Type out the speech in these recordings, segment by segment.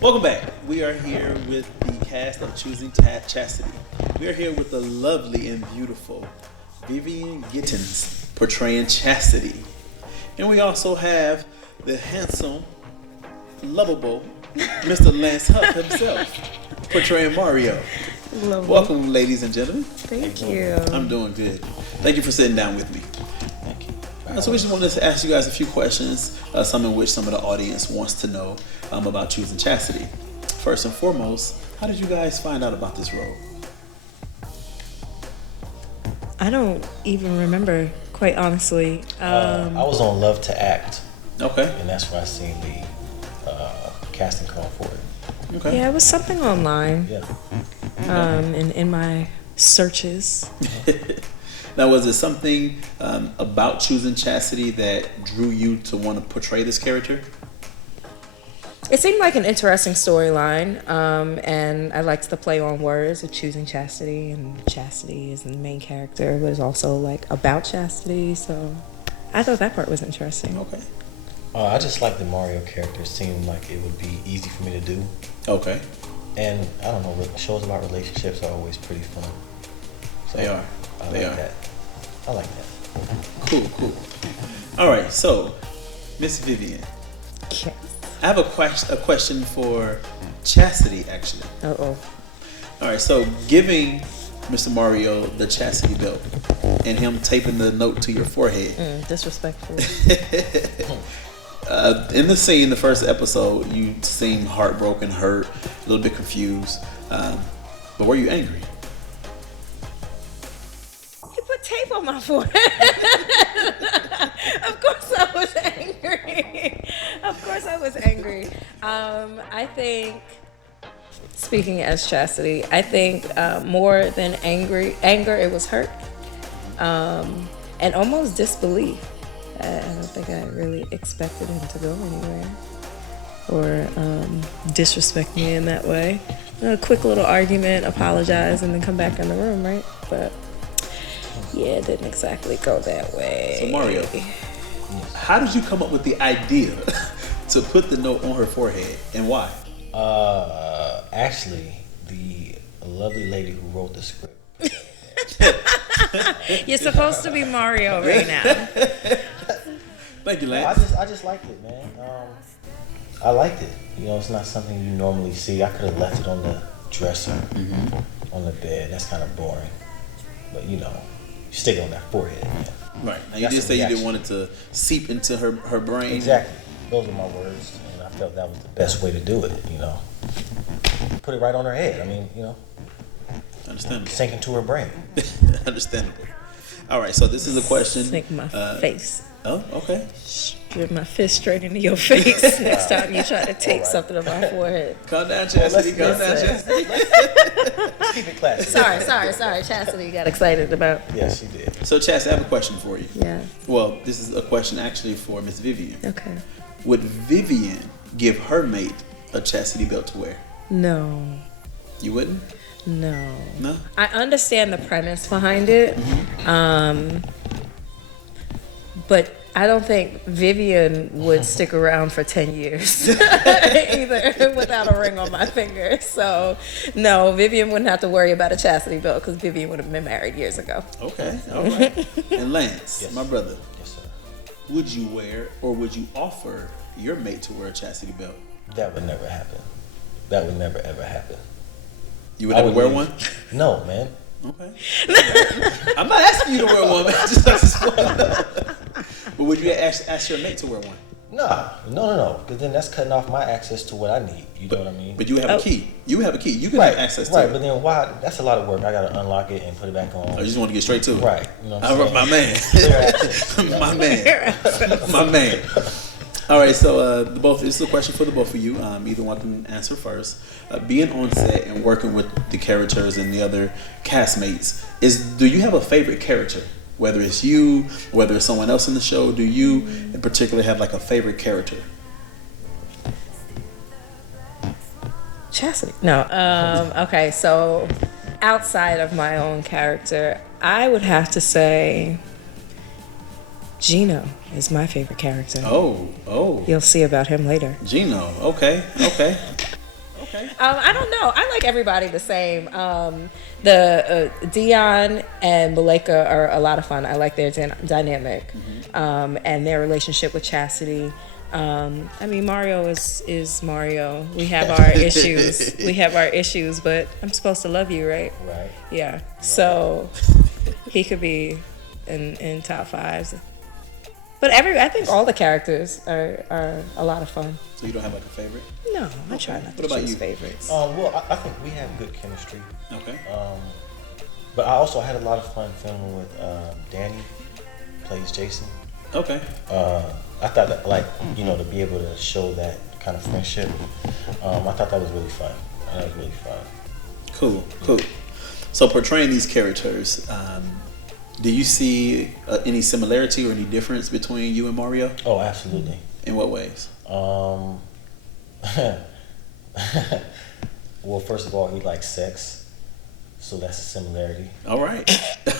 Welcome back. We are here with the cast of Choosing Chastity. We are here with the lovely and beautiful Vivian Gittins portraying Chastity. And we also have the handsome, lovable Mr. Lance Huff himself portraying Mario. Lovely. Welcome, ladies and gentlemen. Thank you. I'm doing good. Thank you for sitting down with me. Thank you. So we just wanted to ask you guys a few questions, some in which some of the audience wants to know about Choosing Chastity. First and foremost, how did you guys find out about this role? I don't even remember, quite honestly. I was on Love to Act, Okay. and that's where I seen the casting call for it. Okay. Yeah, it was something online. Yeah. In my searches. Now, was it something about Choosing Chastity that drew you to want to portray this character? It seemed like an interesting storyline, and I liked the play on words of choosing chastity, and chastity is the main character, but it's also like about chastity. So I thought that part was interesting. Okay. I just like the Mario character. It seemed like it would be easy for me to do. Okay. And I don't know, shows about relationships are always pretty fun. So They are. I They like are. that. I like that. Cool. All right. So, Miss Vivian, Yes. I have a question for Chastity, actually. Uh-oh. All right, so giving Mr. Mario the chastity belt and him taping the note to your forehead. Disrespectful. In the scene, the first episode, you seem heartbroken, hurt, a little bit confused. But were you angry? You put tape on my forehead. Of course I was angry. Of course I was angry. I think, speaking as chastity, I think more than anger, it was hurt. And almost disbelief. I don't think I really expected him to go anywhere or disrespect me in that way. A quick little argument, apologize, and then come back in the room, right? But yeah, it didn't exactly go that way. So Mario, how did you come up with the idea to put the note on her forehead, and why? Actually, the lovely lady who wrote the script. You're supposed to be Mario right now. Thank you, Lance. I just liked it, man. I liked it. You know, it's not something you normally see. I could have left it on the dresser, on the bed. That's kind of boring. But you know, you stick it on that forehead. Man. Right. Now you That's did a say you didn't reaction. want it to seep into her brain. Exactly. Those are my words, and I felt that was the best way to do it. You know, put it right on her head. I mean, you know, Understandable. sink into her brain. Understandable. All right. So this is a question. Sink my face. Oh, okay. Put my fist straight into your face next time you try to take something on my forehead. Calm down, Chastity. Calm down, let's- Chastity. Let's keep it classy. Sorry. Chastity got excited about. Yes, she did. So, Chastity, I have a question for you. Yeah. Well, this is a question actually for Miss Vivian. Okay. Would Vivian give her mate a chastity belt to wear? No. You wouldn't? No. No? I understand the premise behind it. But I don't think Vivian would stick around for 10 years either without a ring on my finger. So, no, Vivian wouldn't have to worry about a chastity belt because Vivian would have been married years ago. Okay. All right. And Lance, Yes. my brother, Yes, sir. would you wear or would you offer your mate to wear a chastity belt? That would never happen. That would never ever happen. You would I never would wear leave. one? No, man. Okay. I'm not asking you to wear one, man. I just want to know. But would you ask your mate to wear one? No. Because then that's cutting off my access to what I need. You know what I mean? But you have a key. You have a key. You can right, have access to right. it. But then why? That's a lot of work. I gotta unlock it and put it back on. Oh, you just want to get straight to it? Right. You know what All I'm right, saying? my man. Clear access. My man. All right, so this is a question for the both of you. Either one can answer first. Being on set and working with the characters and the other castmates, do you have a favorite character? Whether it's you, whether it's someone else in the show, do you in particular have like a favorite character? Chastity. No. Okay, so outside of my own character, I would have to say Gino is my favorite character. Oh, You'll see about him later. Gino. Okay. Okay. I don't know. I like everybody the same. The Dion and Malika are a lot of fun. I like their dynamic, and their relationship with Chastity. I mean, Mario is Mario. We have our issues. We have our issues, but I'm supposed to love you, right? Right. Yeah. So he could be in top fives. But I think all the characters are a lot of fun. So you don't have like a favorite? No, I try not What to about choose you? favorites. Well, I think we have good chemistry. Okay. But I also had a lot of fun filming with Danny, plays Jason. Okay. I thought that, like, to be able to show that kind of friendship, I thought that was really fun. That was really fun. Cool. So portraying these characters, do you see any similarity or any difference between you and Mario? Oh, absolutely. In what ways? Well, first of all, he likes sex, so that's a similarity. All right.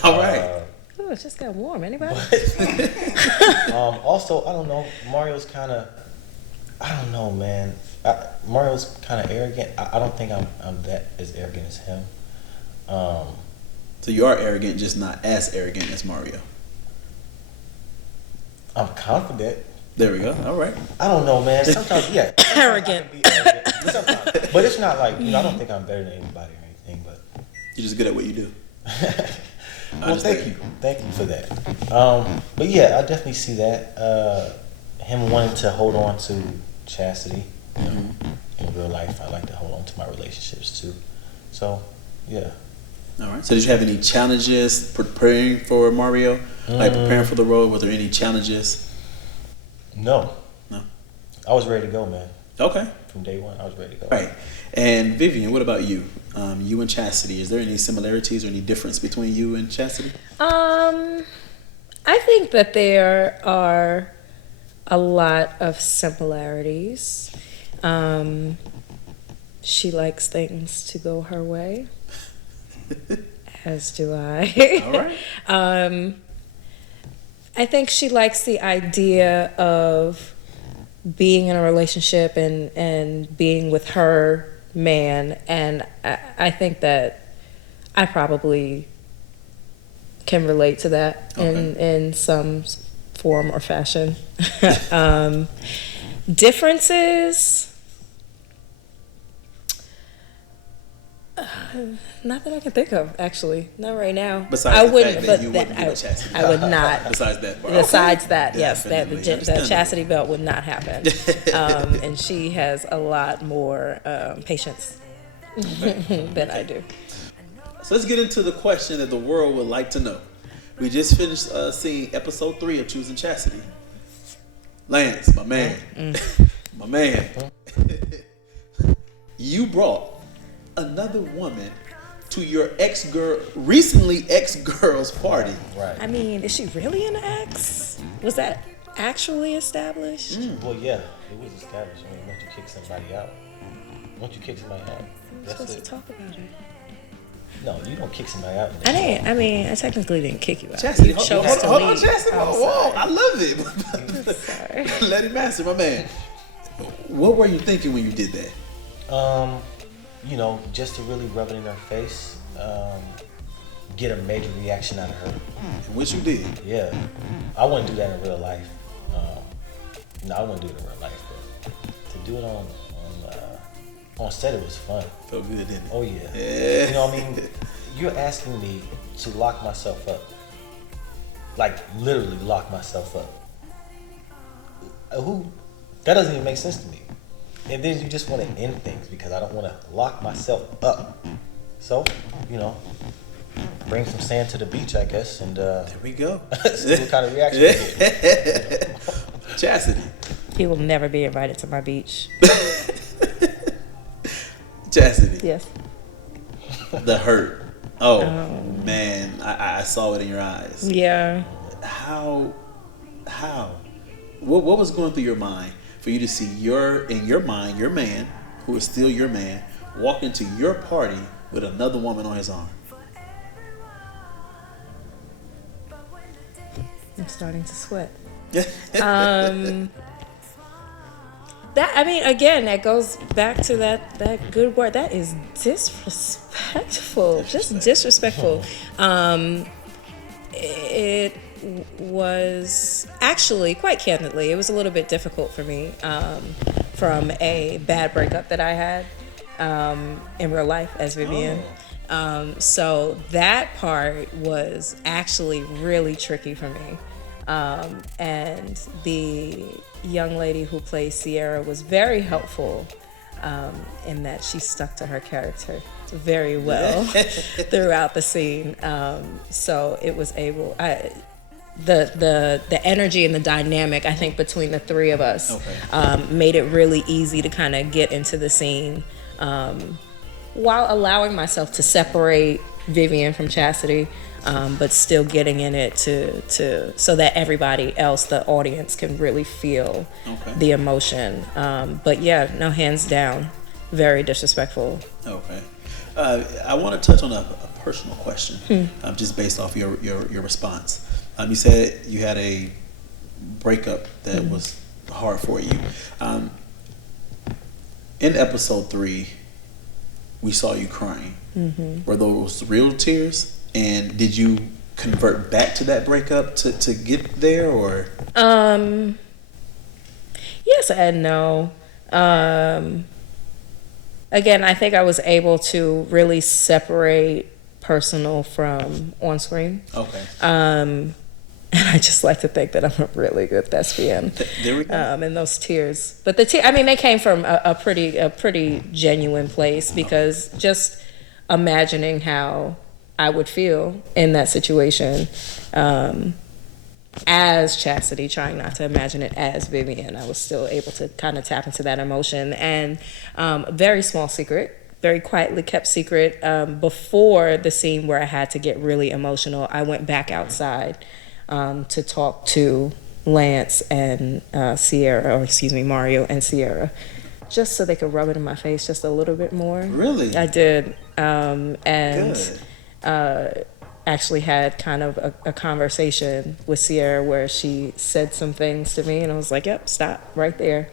All right. Ooh, it just got warm. Anybody? Also, I don't know. Mario's kind of, I don't know, man. Mario's kind of arrogant. I don't think I'm that as arrogant as him. So you are arrogant, just not as arrogant as Mario. I'm confident. There we go. All right. I don't know, man. Sometimes, yeah. Sometimes Arrogant. I can be arrogant. Sometimes. But it's not like, I don't think I'm better than anybody or anything, but. You're just good at what you do. Well, thank you. Thank you for that. But yeah, I definitely see that. Him wanting to hold on to Chastity. In real life, I like to hold on to my relationships too. So, yeah. All right. So did you have any challenges preparing for Mario? Like preparing for the role? Were there any challenges? No. I was ready to go, man. Okay. From day one, I was ready to go. All right. And Vivian, what about you? You and Chastity, is there any similarities or any difference between you and Chastity? I think that there are a lot of similarities. She likes things to go her way, as do I. All right. I think she likes the idea of being in a relationship and being with her man, and I think that I probably can relate to that in some form or fashion. Differences, not that I can think of, actually. Not right now. Besides I the wouldn't, fact but that you wouldn't give a chastity. I would not. Besides that part. Besides Okay. that, yes, that Definitely. the chastity belt would not happen. And she has a lot more patience than I do. So let's get into the question that the world would like to know. We just finished seeing episode 3 of Choosing Chastity. Lance, my man. My man. You brought another woman to your recently ex-girl's party. Right. I mean, is she really an ex? Was that actually established? Well, yeah, it was established. I mean, once you kick somebody out, We're that's supposed to it. talk about her. No, you don't kick somebody out. I technically didn't kick you out. Chastity, You hold chose to on, leave. Chastity. I'm Whoa, sorry. I love it. Sorry. Let him answer, my man. What were you thinking when you did that? Just to really rub it in her face, get a major reaction out of her. Which you did. Yeah, I wouldn't do that in real life. No, I wouldn't do it in real life, but to do it on set, it was fun. Felt good, didn't it? Oh yeah. Yeah. You know what I mean? You're asking me to lock myself up. Like literally lock myself up. That doesn't even make sense to me. And then you just want to end things because I don't want to lock myself up. So, bring some sand to the beach, I guess, and There we go. see what kind of reaction you get. Chastity. He will never be invited to my beach. Chastity. Yes. The hurt. Oh, man. I saw it in your eyes. Yeah. How? What was going through your mind for you to see your man, who is still your man, walk into your party with another woman on his arm? I'm starting to sweat. Yeah. That That, I mean, again, that goes back to that good word. That is disrespectful. Just disrespectful. It was actually, quite candidly, it was a little bit difficult for me from a bad breakup that I had in real life as Vivian. So that part was actually really tricky for me. And the young lady who plays Sierra was very helpful in that she stuck to her character very well throughout the scene. So it was able, the energy and the dynamic, I think, between the three of us made it really easy to kind of get into the scene while allowing myself to separate Vivian from Chastity, but still getting in it to so that everybody else, the audience, can really feel the emotion. But yeah, no, hands down, very disrespectful. Okay. I want to touch on a personal question, just based off your response. You said you had a breakup that was hard for you. In episode 3, we saw you crying. Were those real tears? And did you convert back to that breakup to get there, or? Yes and no. Again, I think I was able to really separate personal from on screen. Okay. And I just like to think that I'm a really good thespian. There we go. And those tears, but I mean, they came from a pretty genuine place, because just imagining how I would feel in that situation, as Chastity, trying not to imagine it as Vivian, I was still able to kind of tap into that emotion. And very small secret, very quietly kept secret, before the scene where I had to get really emotional, I went back outside to talk to Lance and Mario and Sierra, just so they could rub it in my face just a little bit more. Really? I did. Good. Actually had kind of a conversation with Sierra where she said some things to me, and I was like, yep, stop right there,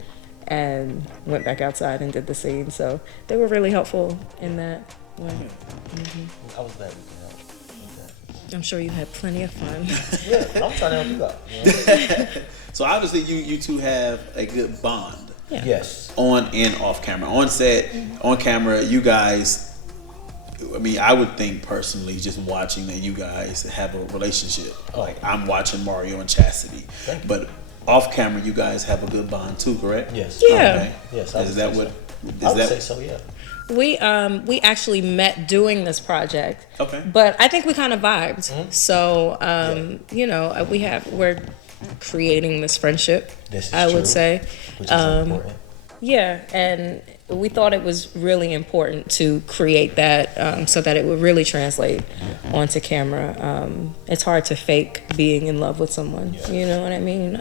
and went back outside and did the scene. So they were really helpful in that way. I was glad we could help with I'm sure you had plenty of fun. that. Yeah, I'm trying to help you out. You know? So obviously you two have a good bond. Yeah. Yes. On and off camera. On set, on camera, you guys, I mean, I would think personally, just watching that you guys have a relationship. Like, I'm watching Mario and Chastity. Thank you. But off camera, you guys have a good bond too, correct? Yes. Yeah. Okay. Yes, I would Is that say what? so. Is I would that say so, yeah. We actually met doing this project. Okay. But I think we kind of vibed. So you know, we're creating this friendship. This is I true, would say. Which is important. Yeah, and we thought it was really important to create that so that it would really translate onto camera. It's hard to fake being in love with someone, you know what I mean?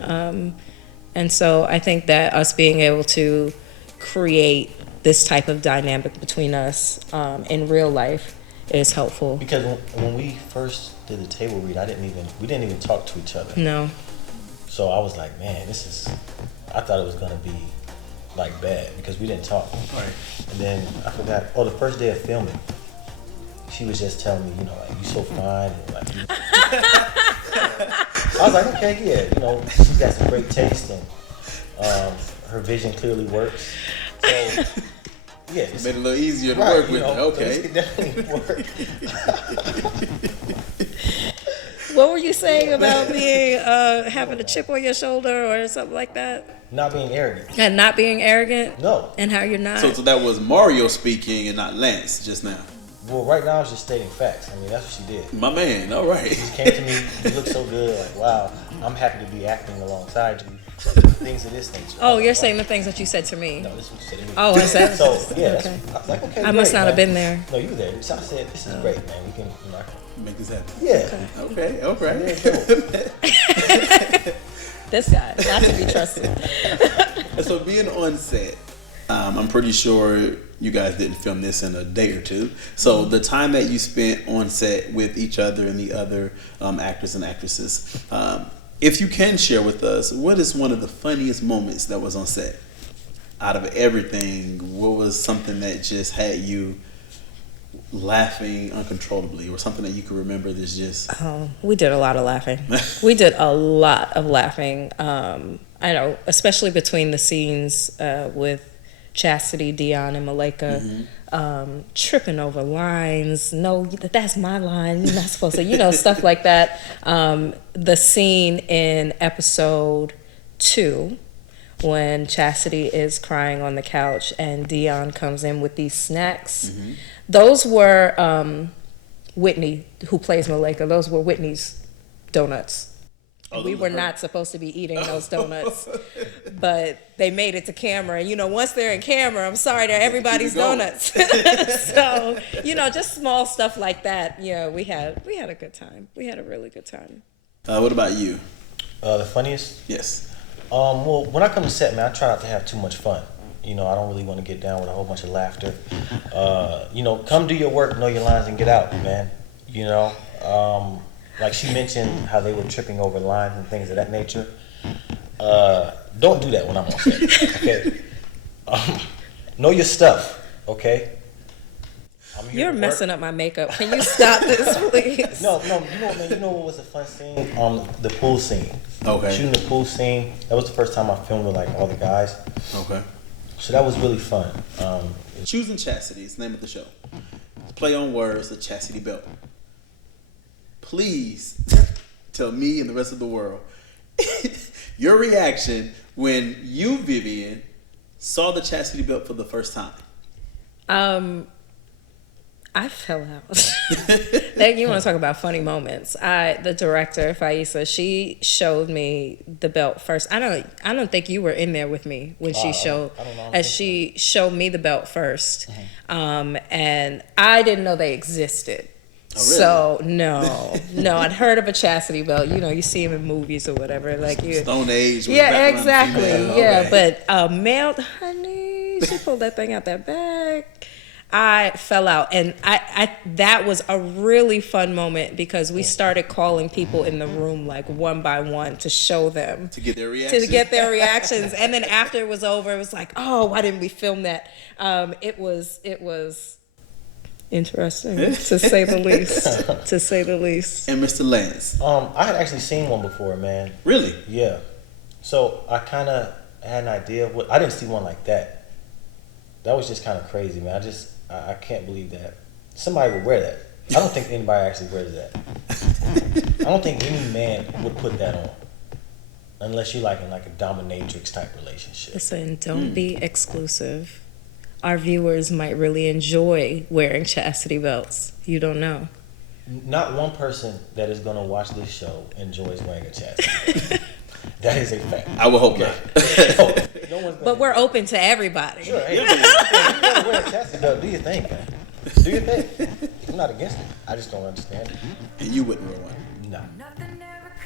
And so I think that us being able to create this type of dynamic between us in real life is helpful. Because when we first did the table read, we didn't even talk to each other. No. So I was like, man, I thought it was gonna be like bad because we didn't talk. Right. And then I forgot. Oh, the first day of filming, she was just telling me, you know, like, you so fine. And, like, I was like, okay, yeah, you know, she's got some great taste and her vision clearly works. So yeah, it's Made it a little easier to right, work you with. know, Okay. This could definitely work. What were you saying about being having a chip on your shoulder or something like that? Not being arrogant. And not being arrogant? No. And how you're not? So that was Mario speaking and not Lance just now. Well, right now I was just stating facts. I mean, that's what she did. My man, all right. She came to me, you look so good, like, wow, I'm happy to be acting alongside you. Things of this nature. Oh, you're saying the things that you said to me. No, this is what you said to me. Oh, is that? So, yeah, Okay. I was like, okay, I must great, not have man. been there. No, you were there. So I said, this is great, man. We can, you know, Make this happen. yeah. Okay, all right. This guy, not to be trusted. So being on set, I'm pretty sure you guys didn't film this in a day or two. So the time that you spent on set with each other and the other actors and actresses, if you can share with us, what is one of the funniest moments that was on set? out of everything, what was something that just had you laughing uncontrollably, or something that you can remember that's just... We did a lot of laughing. We did a lot of laughing. I know, especially between the scenes with Chastity, Dion, and Malika, tripping over lines. No, that's my line. You're not supposed to, stuff like that. The scene in episode 2, when Chastity is crying on the couch and Dion comes in with these snacks. Those were Whitney, who plays Malika. Those were Whitney's donuts. We were not supposed to be eating those donuts, but they made it to camera. And, once they're in camera, I'm sorry, they're everybody's donuts. So, just small stuff like that. Yeah, we had a good time. We had a really good time. What about you? The funniest? Yes. Well, when I come to set, man, I try not to have too much fun. I don't really want to get down with a whole bunch of laughter. Come do your work, know your lines, and get out, man. Like she mentioned how they were tripping over lines and things of that nature. Don't do that when I'm on set, okay? Know your stuff, okay? You're messing up my makeup. Can you stop this, please? No, you know what, man? You know what was a fun scene? The pool scene. Okay. Shooting the pool scene. That was the first time I filmed with like all the guys. Okay. So that was really fun. Choosing Chastity is the name of the show. Play on words, the Chastity Belt. Please tell me and the rest of the world your reaction when you, Vivian, saw the Chastity Belt for the first time. I fell out. You want to talk about funny moments? The director, Faisa, she showed me the belt first. I don't think you were in there with me when she showed. She showed me the belt first, and I didn't know they existed. Oh, really? So no, I'd heard of a chastity belt. You see them in movies or whatever, like you. Stone Age. Yeah, exactly. Yeah, okay. But male, honey, she pulled that thing out that bag. I fell out, and I that was a really fun moment because we started calling people in the room like one by one to show them to get their reactions. And then after it was over, it was like, oh, why didn't we film that? It was interesting to say the least. And Mr. Lance, I had actually seen one before, man. Really? Yeah. So I kind of had an idea of what. I didn't see one like that. That was just kind of crazy, man. I can't believe that somebody would wear that. I don't think anybody actually wears that. I don't think any man would put that on, unless you're like in like a dominatrix type relationship. Listen, don't be exclusive. Our viewers might really enjoy wearing chastity belts. You don't know. Not one person that is going to watch this show enjoys wearing a chastity belt. That is a fact. I would hope not. No one's but we're open to everybody. Sure. Hey, you want to wear a chastity belt, do your thing, man. Do your thing. I'm not against it. I just don't understand it. And you wouldn't wear one? No.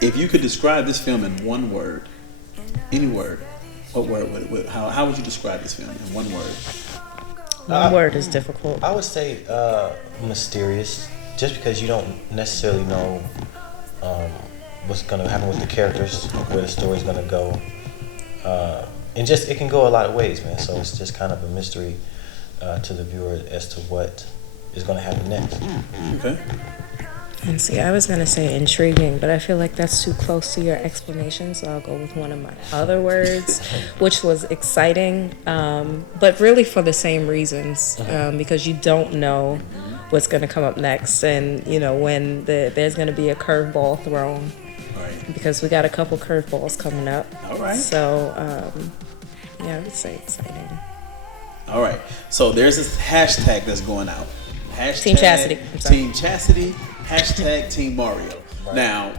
If you could describe this film in one word, any word, what word would it, how would you describe this film in one word? One word is difficult. I would say mysterious, just because you don't necessarily know what's going to happen with the characters, where the story's going to go. And just, it can go a lot of ways, man. So it's just kind of a mystery to the viewer as to what is going to happen next. Okay. And see, I was going to say intriguing, but I feel like that's too close to your explanation, so I'll go with one of my other words, which was exciting, but really for the same reasons, because you don't know what's going to come up next, and, when there's going to be a curveball thrown. Right. Because we got a couple curveballs coming up. All right. So, I would say exciting. All right. So there's this hashtag that's going out. Hashtag Team Chastity. Team Chastity. Hashtag Team Mario. Right. Now,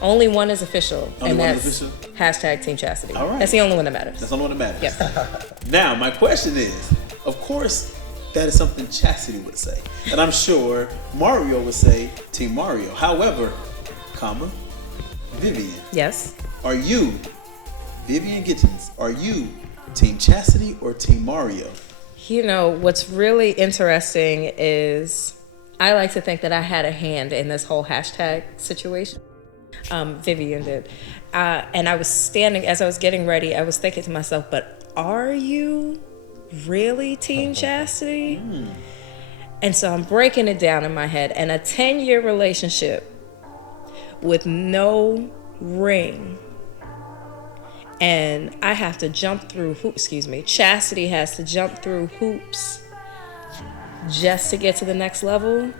only one is official, only and one that's is official? hashtag Team Chastity. All right. That's the only one that matters. That's the only one that matters. Yep. Now, my question is, of course, that is something Chastity would say, and I'm sure Mario would say Team Mario. However, Vivian. Yes. Are you, Vivian Gittins, are you Team Chastity or Team Mario? What's really interesting is I like to think that I had a hand in this whole hashtag situation. Vivian did. And I was standing, as I was getting ready, I was thinking to myself, but are you really Team Chastity? And so I'm breaking it down in my head. And a 10-year relationship with no ring, and I have to jump through hoops, Chastity has to jump through hoops just to get to the next level.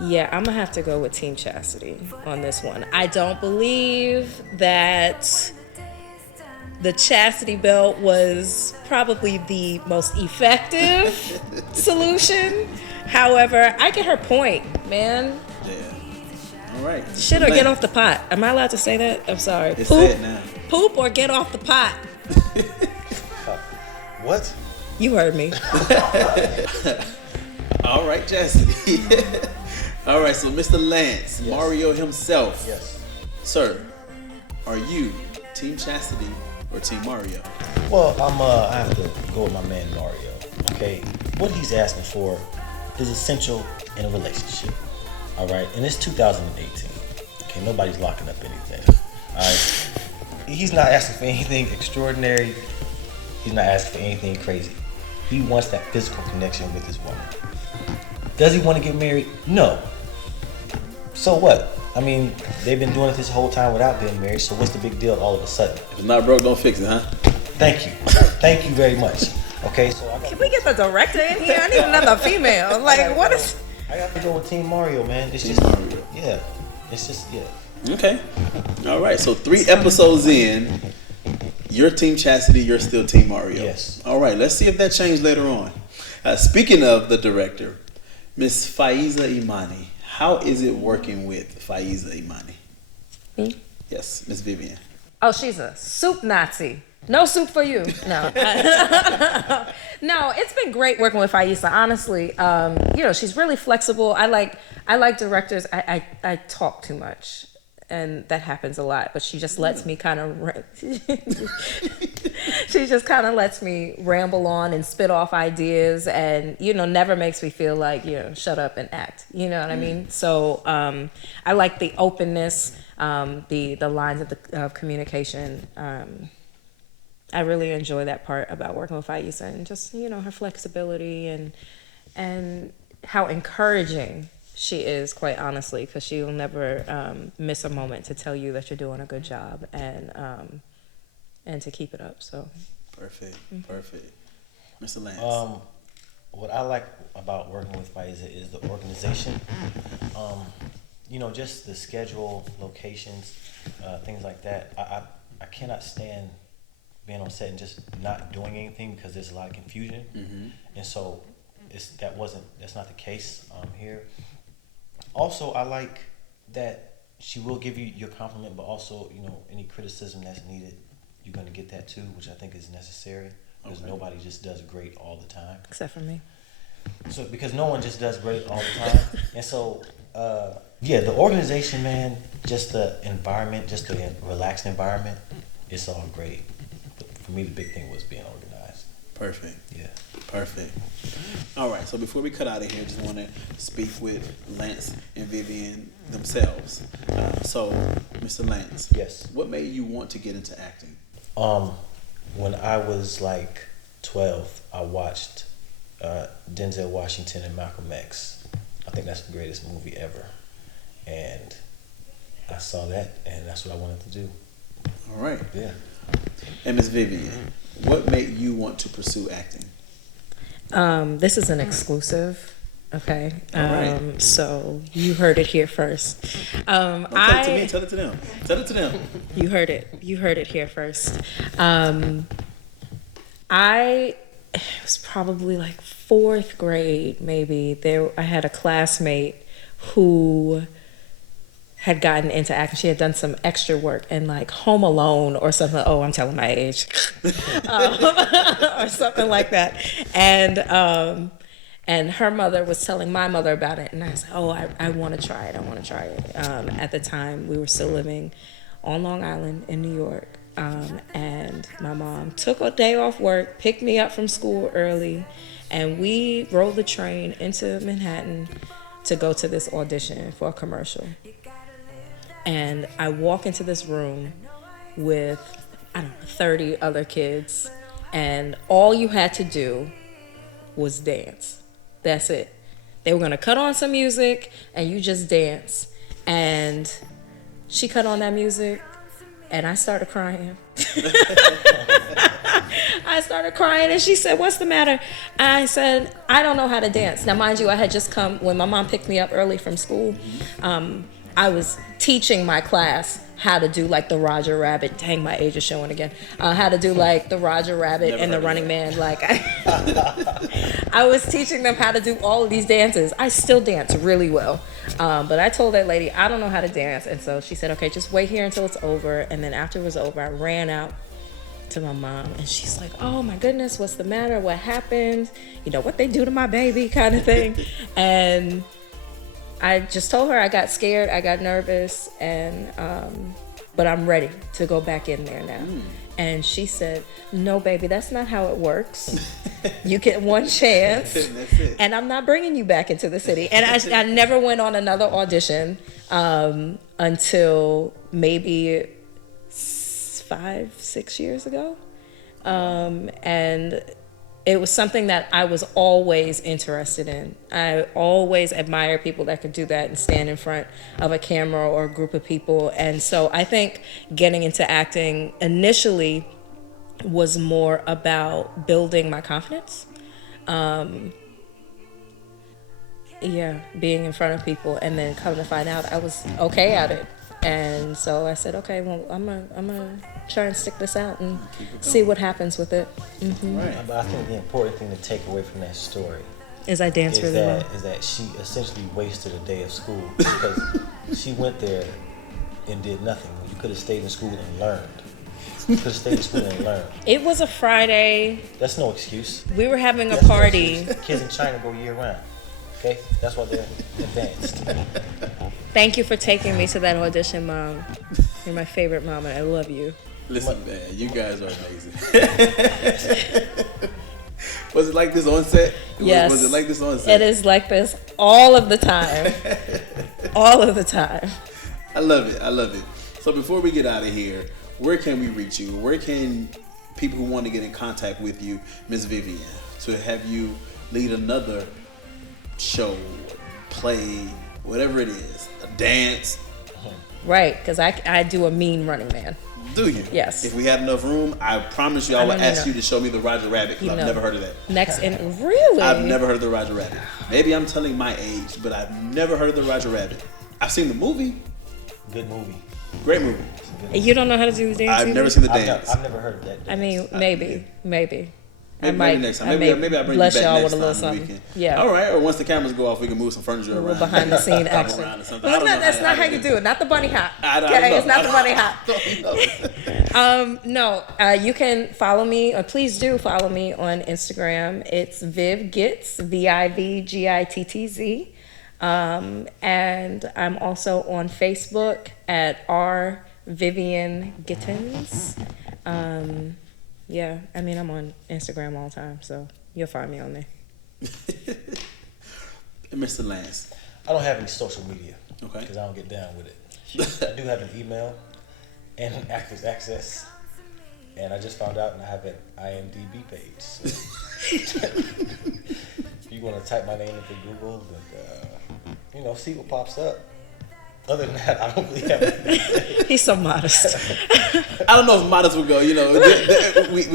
Yeah, I'm gonna have to go with Team Chastity on this one. I don't believe that the chastity belt was probably the most effective solution. However, I get her point, man. Yeah. All right. Shit or get off the pot. Am I allowed to say that? I'm sorry. It's said now. Poop or get off the pot. What? You heard me. All right, Chastity. All right, so Mr. Lance, Yes. Mario himself. Yes. Sir, are you Team Chastity or Team Mario? Well, I have to go with my man Mario. Okay, what he's asking for is essential in a relationship. All right, and it's 2018. Okay, nobody's locking up anything. All right, he's not asking for anything extraordinary. He's not asking for anything crazy. He wants that physical connection with his woman. Does he want to get married? No. So what? I mean, they've been doing it this whole time without being married, so what's the big deal all of a sudden? If it's not broke, don't fix it, huh? Thank you. Thank you very much. Okay, so I got Can we get the director in here? I need another female. Like, what is... I got to go with Team Mario, man. It's just Mario. yeah. It's just yeah. Okay. All right, so 3 episodes in, you're Team Chastity, you're still Team Mario. Yes. All right, let's see if that changed later on. Speaking of the director, Miss Faiza Imani, how is it working with Faiza Imani? Me? Yes, Miss Vivian. Oh, she's a soup Nazi. No soup for you. No. No, it's been great working with Faiza, honestly. She's really flexible. I like directors. I talk too much, and that happens a lot, but she just lets me kind of she just kind of lets me ramble on and spit off ideas, and never makes me feel like shut up and act. You know what I mean? So I like the openness, the lines of communication. I really enjoy that part about working with Faiza, and just her flexibility and how encouraging she is, quite honestly, because she will never miss a moment to tell you that you're doing a good job and to keep it up. So Perfect. Mr. Lance. What I like about working with Faiza is the organization. Just the schedule, locations, things like that. I cannot stand being on set and just not doing anything because there's a lot of confusion. And so that's not the case here. Also, I like that she will give you your compliment, but also any criticism that's needed, you're going to get that too, which I think is necessary, because nobody just does great all the time. except for me. So because no one just does great all the time. And so the organization, man, just the environment, just the relaxed environment, it's all great. But for me, the big thing was being organized. Perfect. Yeah. Perfect. All right, so before we cut out of here, just want to speak with Lance and Vivian themselves. So, Mr. Lance. Yes. What made you want to get into acting? When I was like 12, I watched Denzel Washington and Malcolm X. I think that's the greatest movie ever. And I saw that, and that's what I wanted to do. All right. Yeah. And Miss Vivian, what made you want to pursue acting? This is an exclusive. Okay. All right. So you heard it here first. Don't tell it to me, tell it to them. Tell it to them. You heard it. You heard it here first. It was probably like 4th grade, maybe. I had a classmate who had gotten into acting. She had done some extra work in like Home Alone or something. Oh, I'm telling my age. Or something like that. And her mother was telling my mother about it. And I said, oh, I want to try it. I want to try it. At the time, we were still living on Long Island in New York. And my mom took a day off work, picked me up from school early, and we rode the train into Manhattan to go to this audition for a commercial. And I walk into this room with, 30 other kids. and all you had to do was dance. That's it. They were gonna cut on some music and you just dance. And she cut on that music and I started crying. I started crying and she said, "What's the matter?" I said, "I don't know how to dance." Now, mind you, I had just come, when my mom picked me up early from school, I was teaching my class how to do like the Roger Rabbit. Dang, my age is showing again. How to do like the Roger Rabbit and the Running Man. Like I was teaching them how to do all of these dances. I still dance really well. But I told that lady, I don't know how to dance. And so she said, "Okay, just wait here until it's over." And then after it was over, I ran out to my mom and she's like, "Oh my goodness, what's the matter? What happened? You know, what they do to my baby," kind of thing. And I just told her I got scared, I got nervous, and but I'm ready to go back in there now. And she said, "No, baby, that's not how it works. You get one chance, and I'm not bringing you back into the city." And I never went on another audition until maybe 5-6 years ago. And it was something that I was always interested in. I always admire people that could do that and stand in front of a camera or a group of people. And so I think getting into acting initially was more about building my confidence. Being in front of people, and then come to find out I was okay at it. And so I said, okay, well, I'm gonna try and stick this out and see what happens with it. Right. But I think the important thing to take away from that story is I dance really well. Is that she essentially wasted a day of school because she went there and did nothing. You could have stayed in school and learned. You could have stayed in school and learned. It was a Friday. That's no excuse. We were having a party. No kids in China go year round. Okay, that's why they're advanced. Thank you for taking me to that audition, Mom. You're my favorite mom, and I love you. Listen, man, you guys are amazing. Was it like this on set? Yes. Was it like this on set? It is like this all of the time. All of the time. I love it. I love it. So before we get out of here, where can we reach you? Where can people who want to get in contact with you, Miss Vivian, to have you lead another show, play, whatever it is, a dance? Right, because I do a mean Running Man. Do you? Yes. If we had enough room, I promise you I would ask you to show me the Roger Rabbit, because I've never heard of that. Really? I've never heard of the Roger Rabbit. Maybe I'm telling my age, but I've never heard of the Roger Rabbit. I've seen the movie. Good movie. Great movie. You don't know how to do the dance? I've never seen the dance. I've never heard of that dance. I mean, maybe. Maybe next time. Maybe I'll bring you back bless y'all next with a little time something. weekend. Yeah. All right. Or once the cameras go off, we can move some furniture around. A little behind the scene action. But that's not how you do it. Not the bunny hop. Okay, it's not the bunny hop. No, you can follow me, or please do follow me on Instagram. It's Viv Gittz, VIVGITTZ. And I'm also on Facebook at R Vivian Gittins. Yeah, I mean, I'm on Instagram all the time, so you'll find me on there. Mr. Lance. I don't have any social media. Okay. Because I don't get down with it. I do have an email and an Actors Access. And I just found out, and I have an IMDb page. So if you want to type my name into Google, and, see what pops up. Other than that, I don't really have anything. He's so modest. I don't know if modest would go. We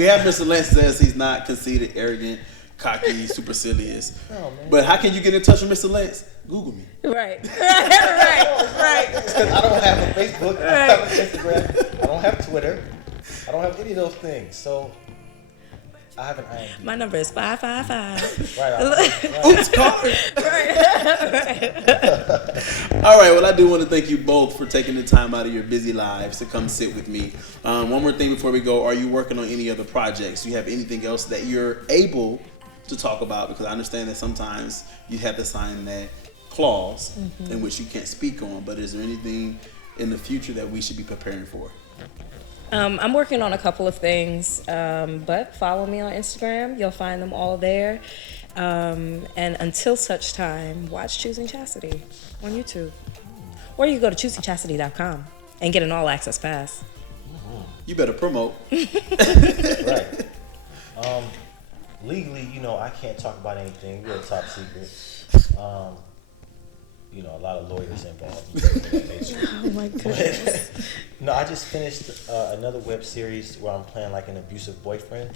have Mr. Lance says he's not conceited, arrogant, cocky, supercilious. Oh, man. But how can you get in touch with Mr. Lance? Google me. Right. Because I don't have a Facebook. I don't have an Instagram. I don't have Twitter. I don't have any of those things. So I have an IMDb. My number is 555. Right. Oops, card. Right. All right. Well, I do want to thank you both for taking the time out of your busy lives to come sit with me. One more thing before we go. Are you working on any other projects? Do you have anything else that you're able to talk about? Because I understand that sometimes you have to sign that clause in which you can't speak on. But is there anything in the future that we should be preparing for? I'm working on a couple of things, but follow me on Instagram. You'll find them all there. And until such time, watch Choosing Chastity on YouTube. Or you can go to choosingchastity.com and get an all-access pass. You better promote. Right. Legally, I can't talk about anything. We're a top secret. A lot of lawyers involved. Oh my goodness. No, I just finished another web series where I'm playing like an abusive boyfriend.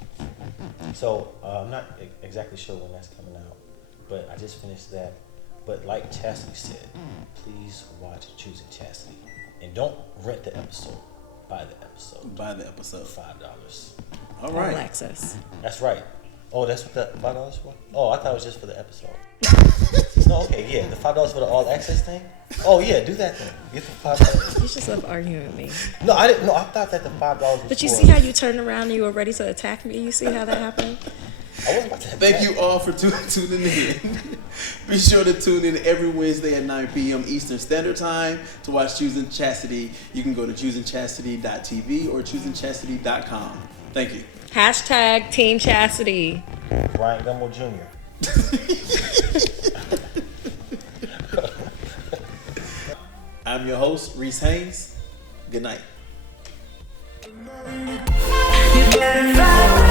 So I'm not exactly sure when that's coming out, but I just finished that. But like Chastity said, please watch Choosing Chastity, and don't rent the episode. Buy the episode. Buy the episode. $5. All All right. access. That's right. Oh, that's what the $5 for? Oh, I thought it was just for the episode. No, okay, yeah, the $5 for the all access thing. Oh yeah, do that thing. Get the $5. You just love arguing with me. No, I didn't. No, I thought that the $5 was. But you for, see how you turned around and you were ready to attack me? You see how that happened? I wasn't about to. Thank you all for tuning in. Be sure to tune in every Wednesday at 9 p.m. Eastern Standard Time to watch Choosing Chastity. You can go to choosingchastity.tv or choosingchastity.com. Thank you. Hashtag Team Chastity. Brian Gumbel Jr. I'm your host, Reese Haynes. Good night. You better fight.